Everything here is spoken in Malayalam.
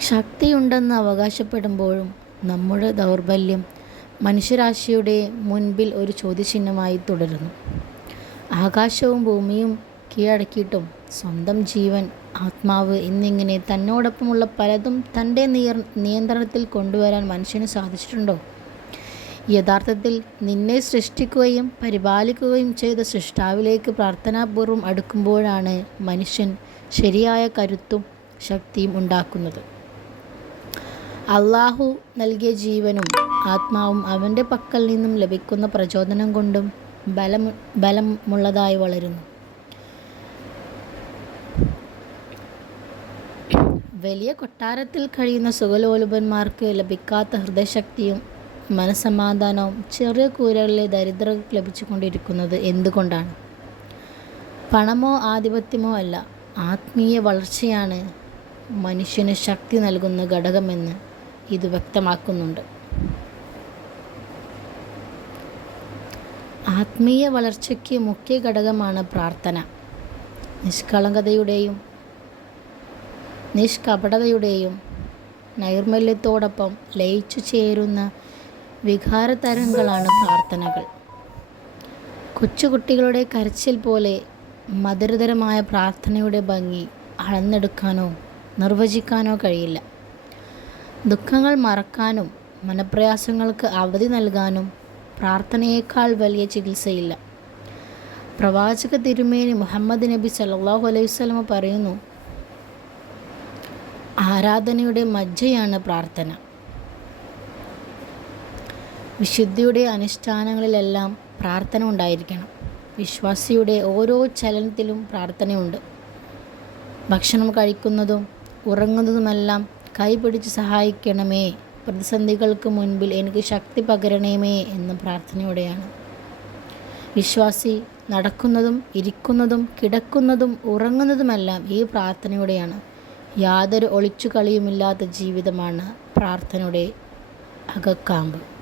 ശക്തിയുണ്ടെന്ന് അവകാശപ്പെടുമ്പോഴും നമ്മുടെ ദൗർബല്യം മനുഷ്യരാശിയുടെ മുൻപിൽ ഒരു ചോദ്യചിഹ്നമായി തുടരുന്നു. ആകാശവും ഭൂമിയും കീഴടക്കിയിട്ടും സ്വന്തം ജീവൻ, ആത്മാവ് എന്നിങ്ങനെ തന്നോടൊപ്പമുള്ള പലതും തന്റെ നിയ നിയന്ത്രണത്തിൽ കൊണ്ടുവരാൻ മനുഷ്യന് സാധിച്ചിട്ടുണ്ടോ? യഥാർത്ഥത്തിൽ നിന്നെ സൃഷ്ടിക്കുകയും പരിപാലിക്കുകയും ചെയ്ത സൃഷ്ടാവിലേക്ക് പ്രാർത്ഥനാപൂർവം അടുക്കുമ്പോഴാണ് മനുഷ്യൻ ശരിയായ കരുത്തും ശക്തിയും ഉണ്ടാക്കുന്നത്. അല്ലാഹു നൽകിയ ജീവനും ആത്മാവും അവന്റെ പക്കൽ നിന്നും ലഭിക്കുന്ന പ്രചോദനം കൊണ്ടും ബലം ബലമുള്ളതായി വളരുന്നു. വലിയ കൊട്ടാരത്തിൽ കഴിയുന്ന സുഖലോലുപന്മാർക്ക് ലഭിക്കാത്ത ഹൃദയശക്തിയും മനസ്സമാധാനവും ചെറിയ കൂരകളിലെ ദരിദ്രർക്ക് ലഭിച്ചുകൊണ്ടിരിക്കുന്നത് എന്തുകൊണ്ടാണ്? പണമോ ആധിപത്യമോ അല്ല, ആത്മീയ വളർച്ചയാണ് മനുഷ്യന് ശക്തി നൽകുന്ന ഘടകമെന്ന് ഇത് വ്യക്തമാക്കുന്നുണ്ട്. ആത്മീയ വളർച്ചയ്ക്ക് മുഖ്യ ഘടകമാണ് പ്രാർത്ഥന. നിഷ്കളങ്കതയുടെയും നിഷ്കപടതയുടെയും നൈർമല്യത്തോടൊപ്പം ലയിച്ചു ചേരുന്ന വികാരതരങ്ങളാണ് പ്രാർത്ഥനകൾ. കൊച്ചുകുട്ടികളുടെ കരച്ചിൽ പോലെ മധുരതരമായ പ്രാർത്ഥനയുടെ ഭംഗി അളന്നെടുക്കാനോ നിർവചിക്കാനോ കഴിയില്ല. ദുഃഖങ്ങൾ മറക്കാനും മനപ്രയാസങ്ങൾക്ക് അവധി നൽകാനും പ്രാർത്ഥനയേക്കാൾ വലിയ ചികിത്സയില്ല. പ്രവാചക തിരുമേനി മുഹമ്മദ് നബി സല്ലാഹു സ്വലമ പറയുന്നു, ആരാധനയുടെ മജ്ജയാണ് പ്രാർത്ഥന. വിശുദ്ധിയുടെ അനുഷ്ഠാനങ്ങളിലെല്ലാം പ്രാർത്ഥന ഉണ്ടായിരിക്കണം. വിശ്വാസിയുടെ ഓരോ ചലനത്തിലും പ്രാർത്ഥനയുണ്ട്. ഭക്ഷണം കഴിക്കുന്നതും ഉറങ്ങുന്നതുമെല്ലാം കൈപിടിച്ച് സഹായിക്കണമേ, പ്രതിസന്ധികൾക്ക് മുൻപിൽ എനിക്ക് ശക്തി പകരണമേ എന്ന പ്രാർത്ഥനയോടെയാണ്. വിശ്വാസി നടക്കുന്നതും ഇരിക്കുന്നതും കിടക്കുന്നതും ഉറങ്ങുന്നതുമെല്ലാം ഈ പ്രാർത്ഥനയോടെയാണ്. യാതൊരു ഒളിച്ചുകളിയുമില്ലാത്ത ജീവിതമാണ് പ്രാർത്ഥനയുടെ അകക്കാമ്പ്.